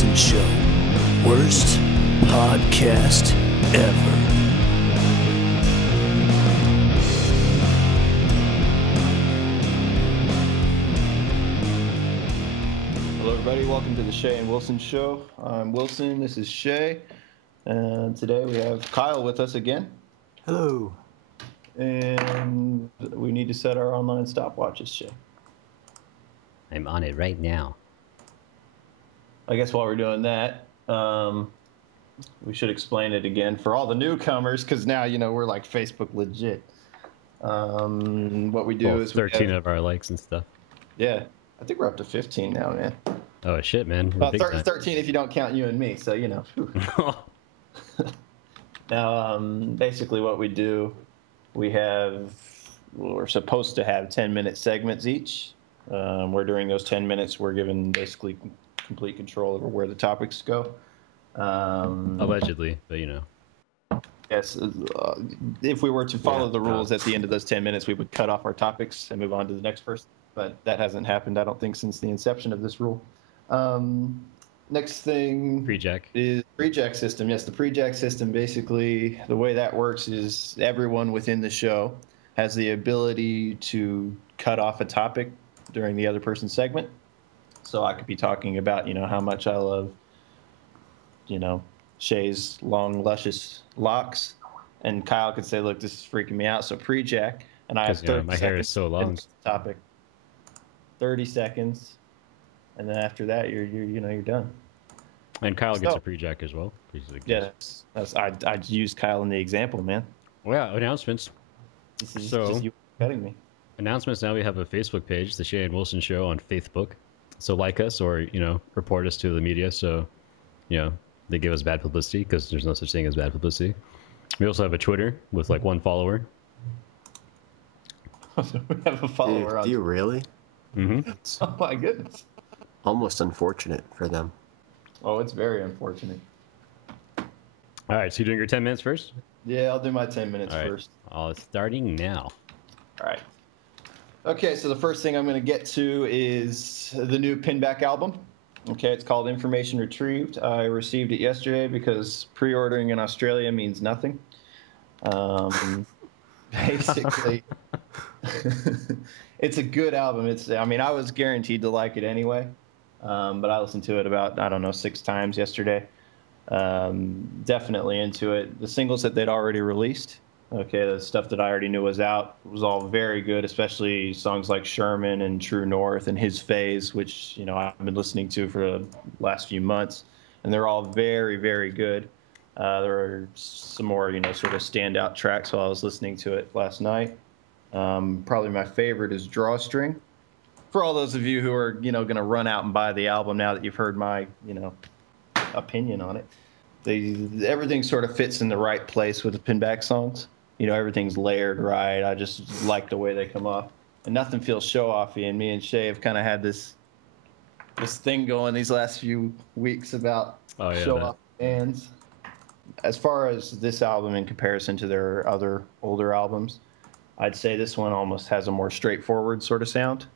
Wilson Show. Worst podcast ever. Hello everybody, welcome to the Shay and Wilson Show. I'm Wilson, this is Shay, and today we have Kyle with us again. Hello. And we need to set our online stopwatches, Shay. I'm on it right now. I guess while we're doing that, we should explain it again for all the newcomers, because now, we're like Facebook legit. What we do is 13 of our likes and stuff. Yeah, I think we're up to 15 now, man. Oh, shit, man. Well, 13 if you don't count you and me, so, Now, basically what we do, we're supposed to have 10-minute segments each, where during those 10 minutes we're given basically complete control over where the topics go. Allegedly, but Yes, if we were to follow the rules at the end of those 10 minutes, we would cut off our topics and move on to the next person. But that hasn't happened, I don't think, since the inception of this rule. Next thing Pre-jack. is pre-jack system. Yes, the pre-jack system, basically, the way that works is everyone within the show has the ability to cut off a topic during the other person's segment. So I could be talking about, how much I love, Shay's long, luscious locks. And Kyle could say, look, this is freaking me out. So pre-jack. And I have 30 my hair is so long. Topic. 30 seconds. And then after that, you're done. And Kyle gets a pre-jack as well. Yes. I used Kyle in the example, man. Well, yeah, announcements. This is just you cutting me. Announcements, now we have a Facebook page, The Shay and Wilson Show on Facebook. So like us or, report us to the media so, they give us bad publicity because there's no such thing as bad publicity. We also have a Twitter with like one follower. We have a follower. Do you really? Mm-hmm. Oh my goodness. Almost unfortunate for them. Oh, it's very unfortunate. All right, so you're doing your 10 minutes first? Yeah, I'll do my 10 minutes first. Starting now. All right. Okay, so the first thing I'm going to get to is the new Pinback album. Okay, it's called Information Retrieved. I received it yesterday because pre-ordering in Australia means nothing. Basically, it's a good album. I was guaranteed to like it anyway, but I listened to it about, 6 times yesterday. Definitely into it. The singles that they'd already released, the stuff that I already knew was out, was all very good, especially songs like Sherman and True North and His Phase, which, I've been listening to for the last few months, and they're all very, very good. There are some more, sort of standout tracks while I was listening to it last night. Probably my favorite is Drawstring. For all those of you who are, going to run out and buy the album now that you've heard my, opinion on it, everything sort of fits in the right place with the Pinback songs. Everything's layered right. I just like the way they come off. And nothing feels show-offy. And me and Shay have kind of had this thing going these last few weeks about show-off bands. As far as this album in comparison to their other older albums, I'd say this one almost has a more straightforward sort of sound,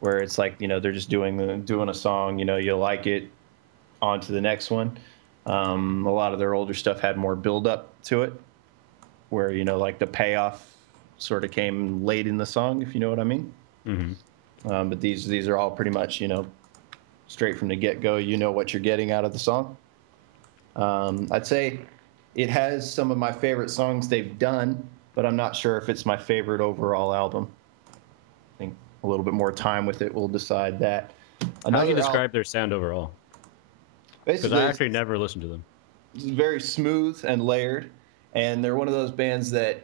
where it's like, they're just doing a song, you like it, on to the next one. A lot of their older stuff had more build-up to it, where, like the payoff sort of came late in the song, if you know what I mean. Mm-hmm. But these are all pretty much, straight from the get-go, what you're getting out of the song. I'd say it has some of my favorite songs they've done, but I'm not sure if it's my favorite overall album. I think a little bit more time with it will decide that. How do you describe their sound overall? Because I actually never listened to them. It's very smooth and layered, and they're one of those bands that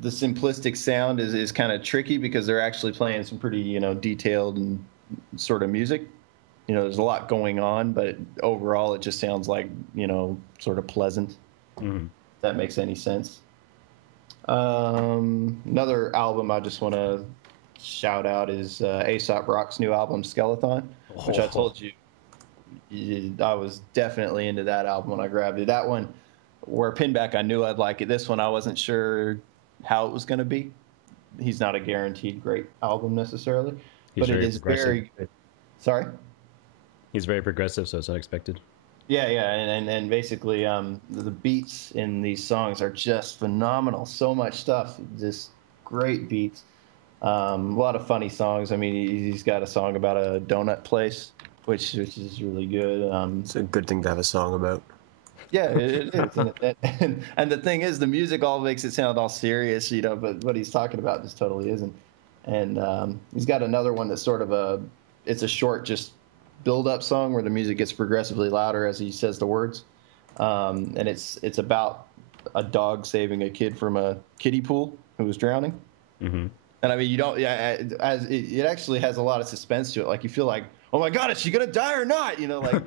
the simplistic sound is kind of tricky because they're actually playing some pretty, detailed and sort of music. There's a lot going on, but overall it just sounds like, sort of pleasant. Mm-hmm. If that makes any sense. Another album I just want to shout out is Aesop Rock's new album, Skeleton, which I told you I was definitely into that album when I grabbed it. That one, where Pinback, I knew I'd like it. This one, I wasn't sure how it was going to be. He's not a guaranteed great album necessarily, but it is very good. Sorry? He's very progressive, so it's unexpected. Yeah, and basically, the beats in these songs are just phenomenal. So much stuff, just great beats. A lot of funny songs. I mean, he's got a song about a donut place, which is really good. It's a good thing to have a song about. Yeah, it is. And the thing is, the music all makes it sound all serious, but what he's talking about just totally isn't. And he's got another one that's sort of it's a short, just build-up song where the music gets progressively louder as he says the words. And it's about a dog saving a kid from a kiddie pool who was drowning. Mm-hmm. And I mean, you don't, yeah, as it actually has a lot of suspense to it. Like you feel like, oh my God, is she gonna die or not? Like,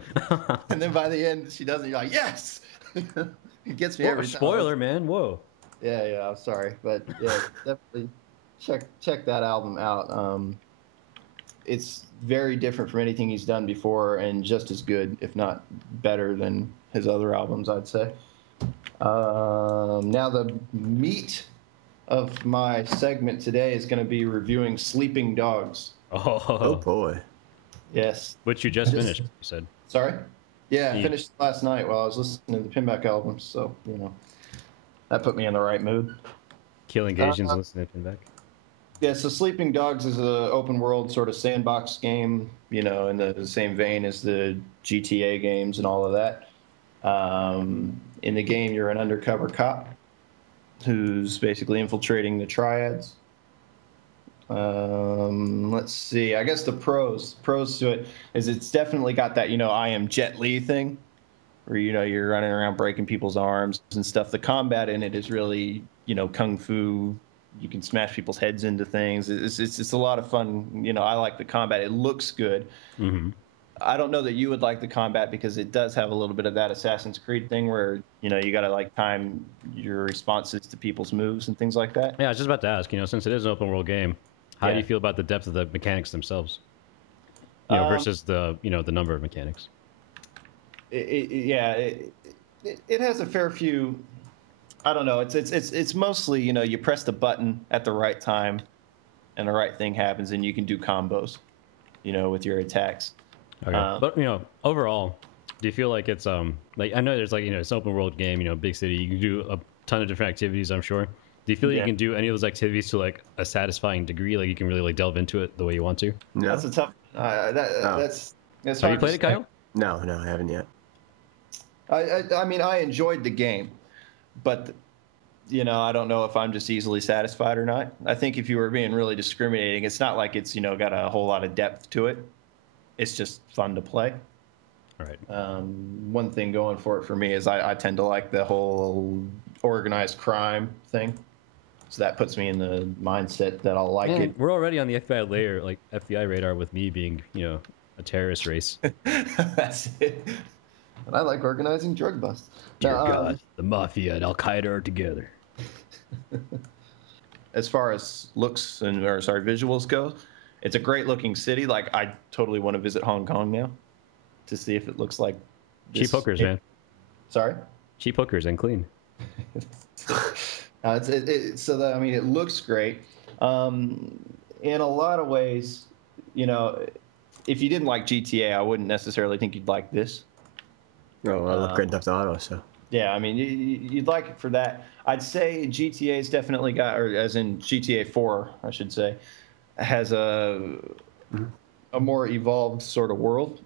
and then by the end she doesn't. You're like, yes. It gets me every time. Spoiler, man. Whoa. Yeah. I'm sorry, but yeah, definitely check that album out. It's very different from anything he's done before, and just as good, if not better, than his other albums, I'd say. Now the meat of my segment today is going to be reviewing Sleeping Dogs. Oh boy. Yes. Which you just finished, you said. Sorry? Yeah, I finished last night while I was listening to the Pinback albums, so, that put me in the right mood. Killing Asians and listening to Pinback. Yeah, so Sleeping Dogs is an open world sort of sandbox game, in the same vein as the GTA games and all of that. In the game, you're an undercover cop who's basically infiltrating the triads. Let's see. I guess the pros to it is it's definitely got that, I am Jet Li thing, where, you're running around breaking people's arms and stuff. The combat in it is really, kung fu. You can smash people's heads into things. It's a lot of fun. I like the combat. It looks good. Mm-hmm. I don't know that you would like the combat because it does have a little bit of that Assassin's Creed thing where, you got to time your responses to people's moves and things like that. Yeah, I was just about to ask, since it is an open world game, how do you feel about the depth of the mechanics themselves? Versus the, the number of mechanics. It has a fair few. I don't know. It's mostly, you press the button at the right time and the right thing happens and you can do combos, with your attacks. Okay. But overall, do you feel like it's like I know there's it's an open world game, big city, you can do a ton of different activities, I'm sure. Do you feel like you can do any of those activities to a satisfying degree, like you can really delve into it the way you want to? No. That's a tough. That's Have you played it, Kyle? No, I haven't yet. I mean, I enjoyed the game, but I don't know if I'm just easily satisfied or not. I think if you were being really discriminating, it's not like it's got a whole lot of depth to it. It's just fun to play. All right. One thing going for it for me is I tend to like the whole organized crime thing. So that puts me in the mindset that I'll like it. We're already on the FBI radar with me being, a terrorist race. That's it. And I like organizing drug busts. Dear God, the Mafia and Al Qaeda are together. As far as visuals go, it's a great looking city. Like, I totally want to visit Hong Kong now to see if it looks like cheap hookers, man. Sorry? Cheap hookers and clean. It looks great. In a lot of ways, if you didn't like GTA, I wouldn't necessarily think you'd like this. Oh, I love Grand Theft Auto, so. Yeah, I mean, you'd like it for that. I'd say GTA's definitely got, or as in GTA 4, I should say, has a more evolved sort of world.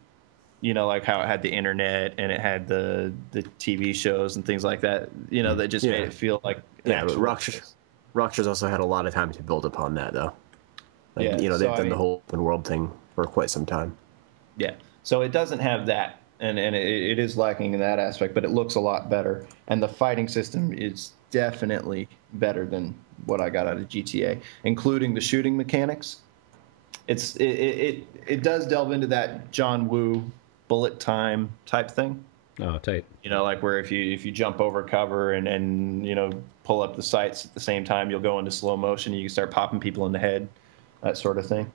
Like how it had the internet and it had the TV shows and things like that. That just made it feel like. Yeah, but Rockstar's also had a lot of time to build upon that, though. They've done the whole open world thing for quite some time. Yeah, so it doesn't have that. And it is lacking in that aspect, but it looks a lot better. And the fighting system is definitely better than what I got out of GTA, including the shooting mechanics. It does delve into that John Woo bullet time type thing. Oh, tight. Like where if you jump over cover and pull up the sights at the same time, you'll go into slow motion and you can start popping people in the head, that sort of thing.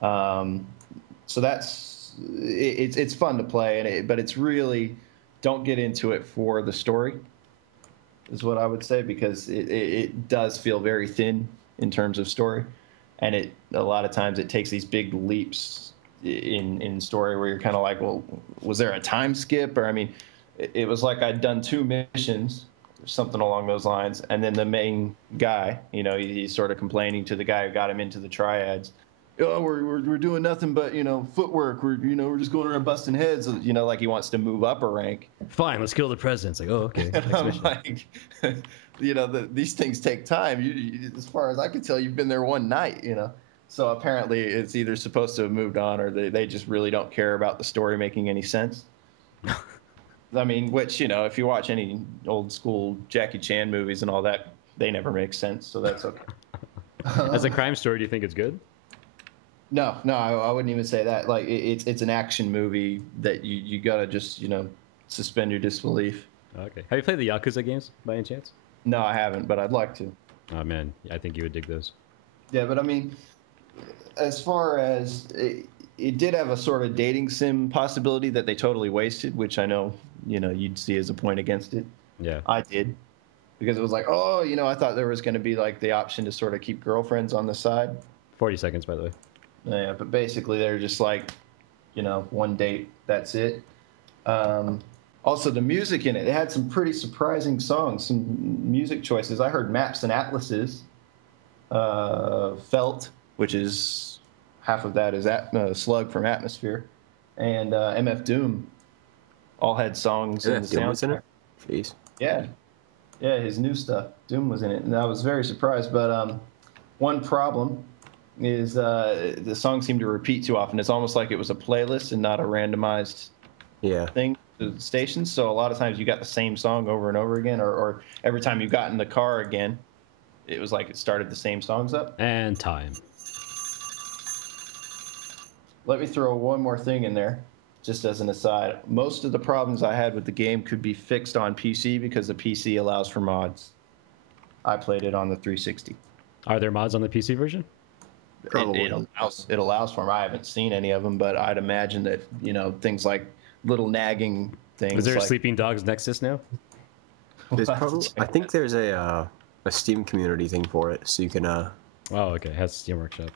So that's. It's fun to play, but it's really, don't get into it for the story, is what I would say, because it does feel very thin in terms of story, and a lot of times it takes these big leaps in story where you're kind of like, well, was there a time skip? Or I mean, it was like I'd done 2 missions, something along those lines, and then the main guy, you know, he's sort of complaining to the guy who got him into the triads. Oh, we're doing nothing but, you know, footwork. We're just going around busting heads. You know, like he wants to move up a rank. Fine, let's kill the president. It's like, oh, okay. And I'm like, you know, these things take time. You, as far as I can tell, you've been there one night, you know. So apparently it's either supposed to have moved on or they just really don't care about the story making any sense. I mean, which, you know, if you watch any old school Jackie Chan movies and all that, they never make sense. So that's okay. As a crime story, do you think it's good? No, I wouldn't even say that. Like, it's an action movie that you gotta just, you know, suspend your disbelief. Okay. Have you played the Yakuza games by any chance? No, I haven't, but I'd like to. Oh man, I think you would dig those. Yeah, but I mean, as far as it did have a sort of dating sim possibility that they totally wasted, which I know, you know, you'd see as a point against it. Yeah. I did. Because it was like, oh, you know, I thought there was going to be like the option to sort of keep girlfriends on the side. 40 seconds, by the way. Yeah, but basically they're just like, you know, one date, that's it. Also, the music in it had some pretty surprising songs, some music choices. I heard Maps and Atlases, Felt, which is half of that is Slug from Atmosphere, and MF Doom all had songs in the soundtrack. Jeez. Yeah, his new stuff. Doom was in it, and I was very surprised. But one problem is the songs seem to repeat too often. It's almost like it was a playlist and not a randomized thing to the stations. So a lot of times you got the same song over and over again, or every time you got in the car again, it was like it started the same songs up. And time. Let me throw one more thing in there, just as an aside. Most of the problems I had with the game could be fixed on PC because the PC allows for mods. I played it on the 360. Are there mods on the PC version? It allows for them. I haven't seen any of them, but I'd imagine that, you know, things like little nagging things. Is there like, a Sleeping Dogs Nexus now? There's probably, I think there's a Steam community thing for it, so you can. Oh, okay. It has Steam Workshop.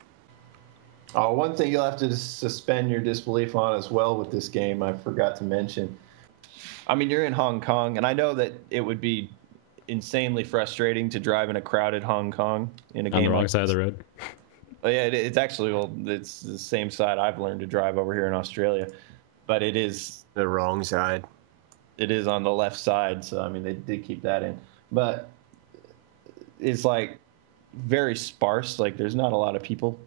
Oh, one thing you'll have to suspend your disbelief on as well with this game, I forgot to mention. I mean, you're in Hong Kong, and I know that it would be insanely frustrating to drive in a crowded Hong Kong in a game on the wrong like side of this. the road. Oh, yeah, it's actually, well, it's the same side I've learned to drive over here in Australia, but it is the wrong side. It is on the left side, so I mean they did keep that in, but it's like very sparse. Like there's not a lot of people,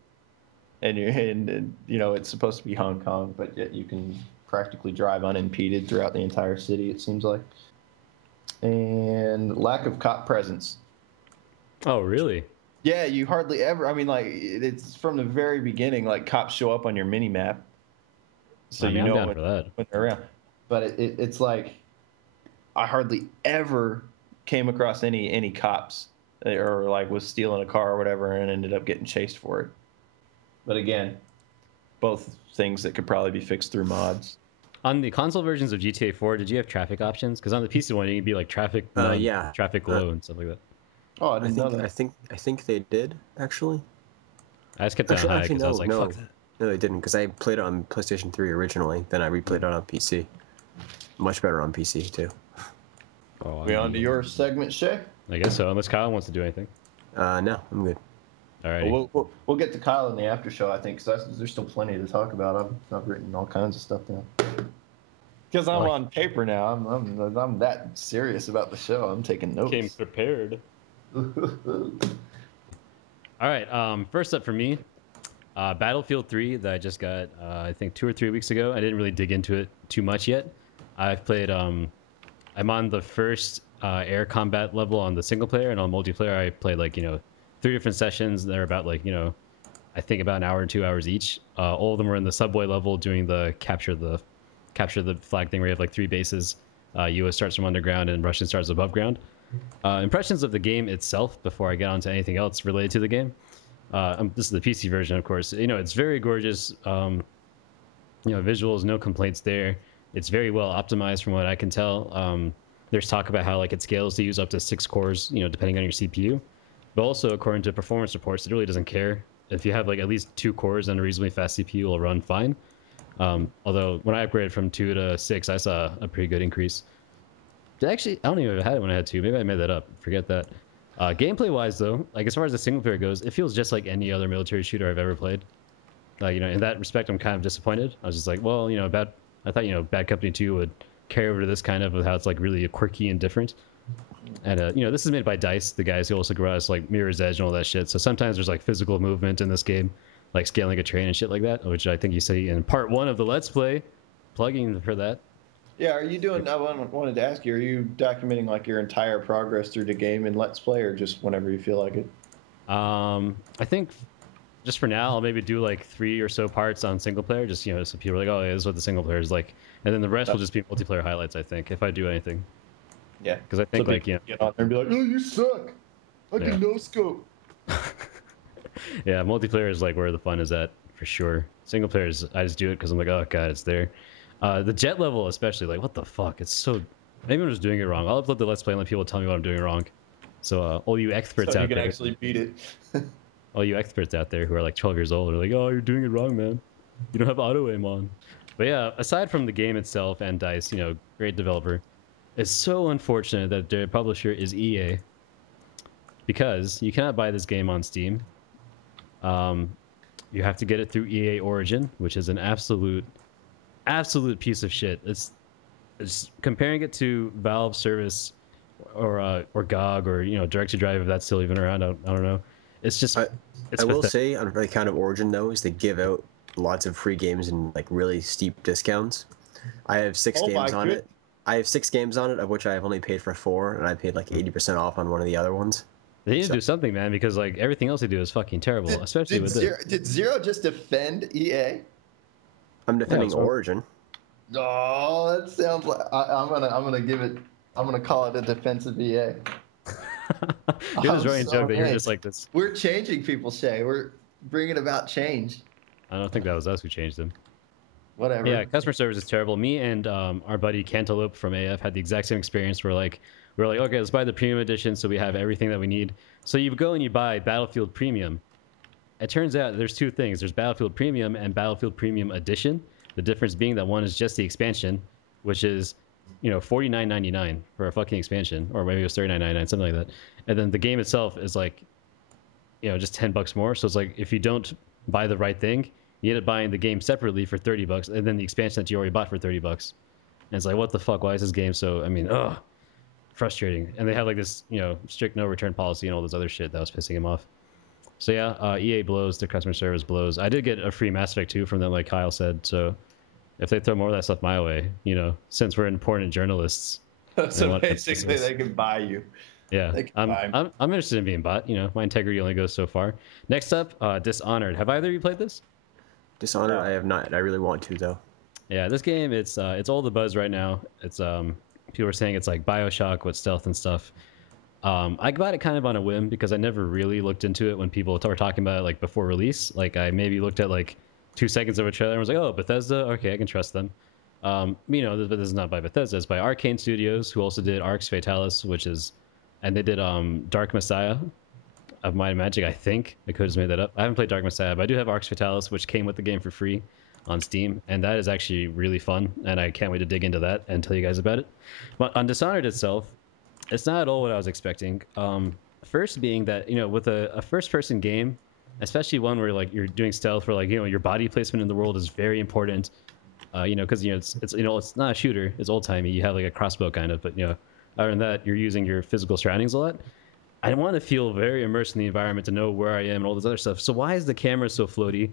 and you know it's supposed to be Hong Kong, but yet you can practically drive unimpeded throughout the entire city. It seems like, and lack of cop presence. Oh, really? Yeah, you hardly ever. I mean, like it's from the very beginning. Like cops show up on your mini map, so you know when they're around. But it's like I hardly ever came across any cops or like was stealing a car or whatever and ended up getting chased for it. But again, both things that could probably be fixed through mods. On the console versions of GTA 4, did you have traffic options? Because on the PC one, you can be like traffic, traffic low and stuff like that. Oh, I didn't know that. I think they did actually. I just kept it on high because I was like, fuck that. No, they didn't because I played it on PlayStation 3 originally. Then I replayed it on PC. Much better on PC too. Oh, we on to your segment, Shay? I guess so, unless Kyle wants to do anything. No, I'm good. All right. Well, we'll get to Kyle in the after show, I think, because there's still plenty to talk about. I've written all kinds of stuff down. Because I'm on paper now. I'm that serious about the show. I'm taking notes. Came prepared. All right. First up for me, Battlefield 3 that I just got, I think 2 or 3 weeks ago. I didn't really dig into it too much yet. I've played. I'm on the first air combat level on the single player, and on multiplayer I played 3 different sessions. They're about I think about an hour and 2 hours each. All of them were in the subway level doing the capture the flag thing where you have 3 bases. US starts from underground and Russian starts above ground. Impressions of the game itself before I get on to anything else related to the game. This is the PC version, of course. It's very gorgeous. Visuals, no complaints there. It's very well optimized from what I can tell. There's talk about how it scales to use up to 6 cores, depending on your CPU. But also, according to performance reports, it really doesn't care if you have like at least 2 cores and a reasonably fast CPU, will run fine. Although when I upgraded from 2 to 6, I saw a pretty good increase. Actually, I don't even know if I had it when I had 2. Maybe I made that up. Forget that. Gameplay wise though, like as far as the single player goes, it feels just like any other military shooter I've ever played. You know, in that respect, I'm kind of disappointed. I was just like, well, you know, I thought, you know, Bad Company 2 would carry over to this kind of with how it's like really quirky and different. And you know, this is made by DICE, the guys who also garage like Mirror's Edge and all that shit. So sometimes there's like physical movement in this game, like scaling a train and shit like that, which I think you see in part 1 of the Let's Play, plugging for that. Yeah, are you doing? I wanted to ask you, are you documenting like your entire progress through the game in Let's Play, or just whenever you feel like it? I think just for now, I'll maybe do like 3 or so parts on single player, just, you know, so people are like, oh, yeah, this is what the single player is like, and then the rest will just be multiplayer highlights, I think, if I do anything. Yeah, because I think so like, you know, get on there and be like, oh, you suck. I can no scope. Yeah, multiplayer is like where the fun is at for sure. Single player is, I just do it because I'm like, oh god, it's there. The jet level especially, like, what the fuck? It's so... Maybe I'm just doing it wrong. I'll upload the Let's Play and let people tell me what I'm doing wrong. So, all you experts so out you can there... actually beat it. all you experts out there who are like 12 years old are like, oh, you're doing it wrong, man. You don't have auto-aim on. But yeah, aside from the game itself and DICE, you know, great developer, it's so unfortunate that their publisher is EA. Because you cannot buy this game on Steam. You have to get it through EA Origin, which is an absolute piece of shit. It's comparing it to Valve service or GOG or, you know, Direct to Drive, if that's still even around. I don't know. It's just I will say on the kind of Origin though is they give out lots of free games and like really steep discounts. I have 6 games on it. I have 6 games on it, of which I have only paid for 4, and I paid like 80% off on one of the other ones. They need to do something, man, because like everything else they do is fucking terrible, especially with this. Did Zero just defend EA? I'm defending Origin. Oh, that sounds like I'm gonna call it a defensive EA. You're just writing a joke that you're just like this. We're changing people, Shay. We're bringing about change. I don't think that was us who changed them. Whatever. Yeah, customer service is terrible. Me and our buddy Cantaloupe from AF had the exact same experience. We're like, okay, let's buy the premium edition so we have everything that we need. So you go and you buy Battlefield Premium. It turns out there's 2 things. There's Battlefield Premium and Battlefield Premium Edition. The difference being that one is just the expansion, which is, you know, $49.99 for a fucking expansion, or maybe it was $39.99, something like that. And then the game itself is like, you know, just $10 more. So it's like if you don't buy the right thing, you end up buying the game separately for $30, and then the expansion that you already bought for $30. And it's like, what the fuck? Why is this game so? I mean, frustrating. And they have like this, you know, strict no return policy and all this other shit that was pissing him off. So yeah, EA blows, their customer service blows. I did get a free Mass Effect 2 from them, like Kyle said. So if they throw more of that stuff my way, you know, since we're important journalists. So basically, they can buy you. Yeah, I'm interested in being bought. You know, my integrity only goes so far. Next up, Dishonored. Have either of you played this? Dishonored, I have not. I really want to though. Yeah, this game, it's all the buzz right now. It's people are saying it's like BioShock with stealth and stuff. I got it kind of on a whim because I never really looked into it when people were talking about it like before release. Like I maybe looked at like 2 seconds of a trailer and was like, oh, Bethesda, okay, I can trust them. You know, this is not by Bethesda, it's by Arcane Studios, who also did Arx Fatalis, and they did Dark Messiah of Might and Magic, I think. I could have just made that up. I haven't played Dark Messiah, but I do have Arx Fatalis, which came with the game for free on Steam, and that is actually really fun, and I can't wait to dig into that and tell you guys about it. But on Dishonored itself, it's not at all what I was expecting. First being that, you know, with a first-person game, especially one where like you're doing stealth, where like, you know, your body placement in the world is very important. You know, because, you know, it's you know, it's not a shooter, it's old-timey. You have like a crossbow kind of, but, you know, other than that, you're using your physical surroundings a lot. I want to feel very immersed in the environment to know where I am and all this other stuff. So why is the camera so floaty?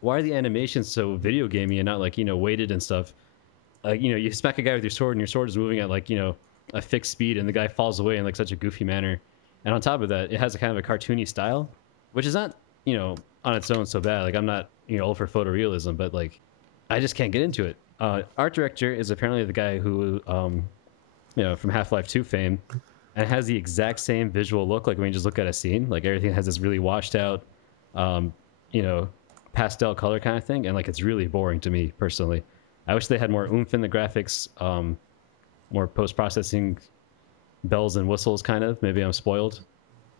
Why are the animations so video gamey and not like, you know, weighted and stuff? Like, you know, you smack a guy with your sword and your sword is moving at like, you know, a fixed speed, and the guy falls away in like such a goofy manner. And on top of that, it has a kind of a cartoony style, which is not, you know, on its own so bad. Like, I'm not, you know, all for photorealism, but like, I just can't get into it. Art director is apparently the guy who, you know, from Half-Life 2 fame, and has the exact same visual look. Like when you just look at a scene, like everything has this really washed out, you know, pastel color kind of thing, and like it's really boring to me personally. I wish they had more oomph in the graphics, more post-processing bells and whistles kind of. Maybe I'm spoiled.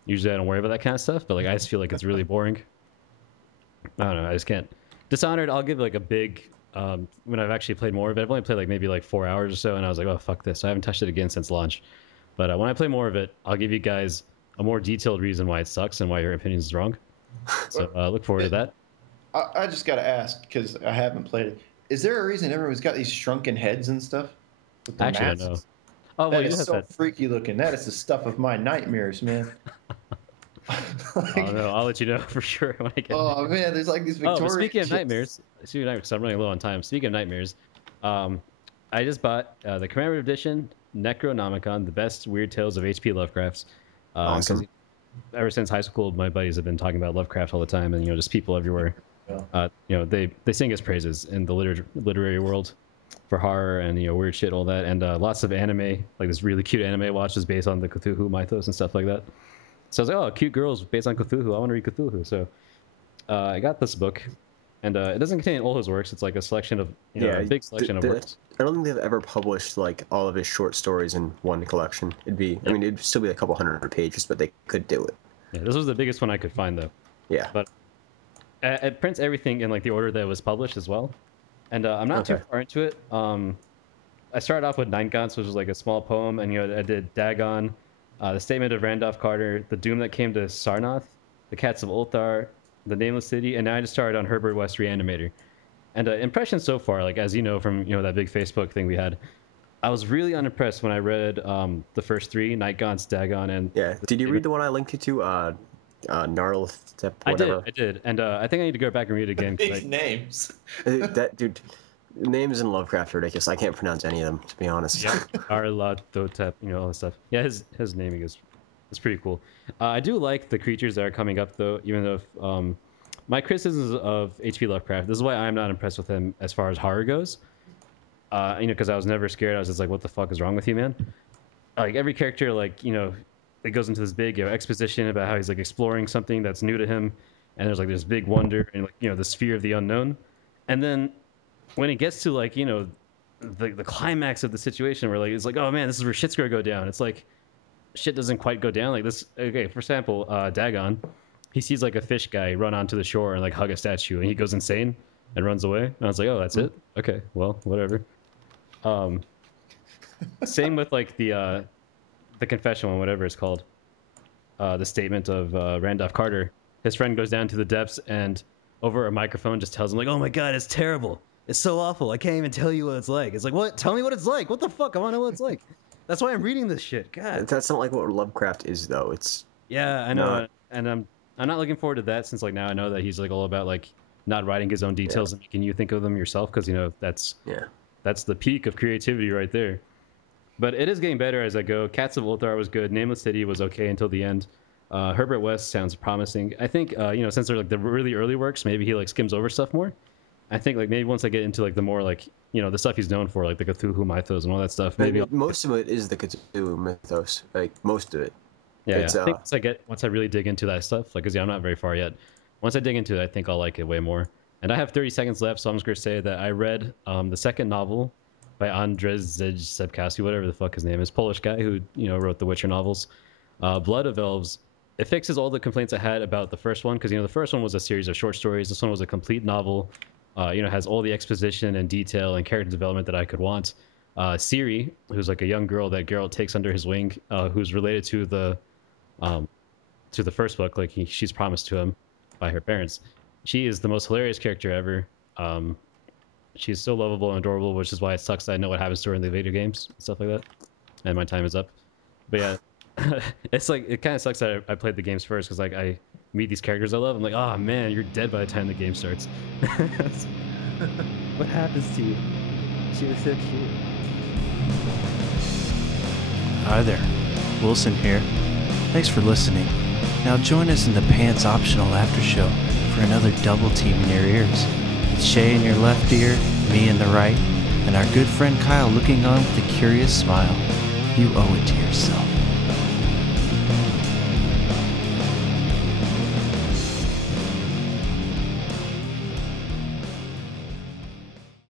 Usually I don't worry about that kind of stuff, but like I just feel like it's really boring. I don't know. I just can't. Dishonored, I'll give like a big. When I've actually played more of it, I've only played like maybe like 4 hours or so, and I was like, oh fuck this. I haven't touched it again since launch. But when I play more of it, I'll give you guys a more detailed reason why it sucks and why your opinion is wrong. So look forward to that. I just got to ask, because I haven't played it. Is there a reason everyone's got these shrunken heads and stuff? With the Actually, I masks? don't know. Oh, well, That you is have so that. freaky looking. That is the stuff of my nightmares, man. I don't know. I'll let you know for sure when I get. Oh man, there's like these Victorian. Oh, but speaking of chicks. nightmares, because I'm running low on time. Speaking of nightmares, I just bought the commemorative edition Necronomicon, the best weird tales of H.P. Lovecraft's. Awesome. Ever since high school, my buddies have been talking about Lovecraft all the time, and just people everywhere. Yeah. They sing his praises in the literary world for horror and weird shit, all that, and lots of anime, like this really cute anime watches based on the Cthulhu mythos and stuff like that. So I was like, oh, cute girls based on Cthulhu. I want to read Cthulhu. So I got this book, and it doesn't contain all his works. It's like a selection of, a big selection of works. I don't think they've ever published like all of his short stories in one collection. It'd still be a couple hundred pages, but they could do it. Yeah, this was the biggest one I could find, though. Yeah. But it prints everything in like the order that it was published as well. And I'm not too far into it. I started off with Nine Gaunts, which was like a small poem, and I did Dagon, the Statement of Randolph Carter, The Doom That Came to Sarnath, The Cats of Ulthar, The Nameless City, and now I just started on Herbert West Reanimator. And impressions so far, like as you know from that big Facebook thing we had, I was really unimpressed when I read the first three, Night Gaunts, Dagon, and Did you read the one I linked you to? Gnarlthep, whatever. I did, and I think I need to go back and read it again. These names. That dude, names in Lovecraft are ridiculous. I can't pronounce any of them, to be honest. Yeah, Gnarlthotep, all that stuff. Yeah, his naming is pretty cool. I do like the creatures that are coming up though, even though my criticisms of H.P. Lovecraft. This is why I'm not impressed with him as far as horror goes. Because I was never scared. I was just like, what the fuck is wrong with you, man? Like every character, it goes into this big exposition about how he's like exploring something that's new to him, and there's like this big wonder and this fear of the unknown, and then when it gets to the climax of the situation where it's like, oh man, this is where shit's gonna go down. It's like shit doesn't quite go down like this. Okay, for example, Dagon, he sees like a fish guy run onto the shore and like hug a statue, and he goes insane and runs away. And I was like, oh, that's it. Okay, well, whatever. Same with like the confession one, whatever it's called, the statement of Randolph Carter. His friend goes down to the depths and over a microphone just tells him like, oh my god, it's terrible, it's so awful, I can't even tell you what it's like. It's like, what? Tell me what it's like. What the fuck? I want to know what it's like. That's why I'm reading this shit. God, that's not like what Lovecraft is though. It's I know, and I'm not looking forward to that, since now I know that he's all about not writing his own details and making you think of them yourself, because that's the peak of creativity right there. But it is getting better as I go. Cats of Ulthar was good. Nameless City was okay until the end. Herbert West sounds promising. I think since they're the really early works, maybe he skims over stuff more. I think maybe once I get into the more the stuff he's known for, the Cthulhu mythos and all that stuff. Maybe most of it is the Cthulhu mythos. Most of it. Yeah, I think once I really dig into that stuff, because I'm not very far yet. Once I dig into it, I think I'll like it way more. And I have 30 seconds left, so I'm just gonna say that I read the second novel by Andrzej Sapkowski, whatever the fuck his name is, Polish guy who wrote the Witcher novels. Blood of Elves. It fixes all the complaints I had about the first one, because the first one was a series of short stories. This one was a complete novel. Has all the exposition and detail and character development that I could want. Ciri, who's a young girl that Geralt takes under his wing, who's related to the first book, she's promised to him by her parents. She is the most hilarious character ever. She's so lovable and adorable, which is why it sucks that I know what happens to her in the video games, stuff like that. And my time is up. But yeah, it's it kind of sucks that I played the games first, because I meet these characters I love. I'm like, oh man, you're dead by the time the game starts. What happens to you? She was so cute. Hi there, Wilson here. Thanks for listening. Now join us in the Pants Optional After Show for another double team in your ears. With Shay in your left ear, me in the right, and our good friend Kyle looking on with a curious smile. You owe it to yourself.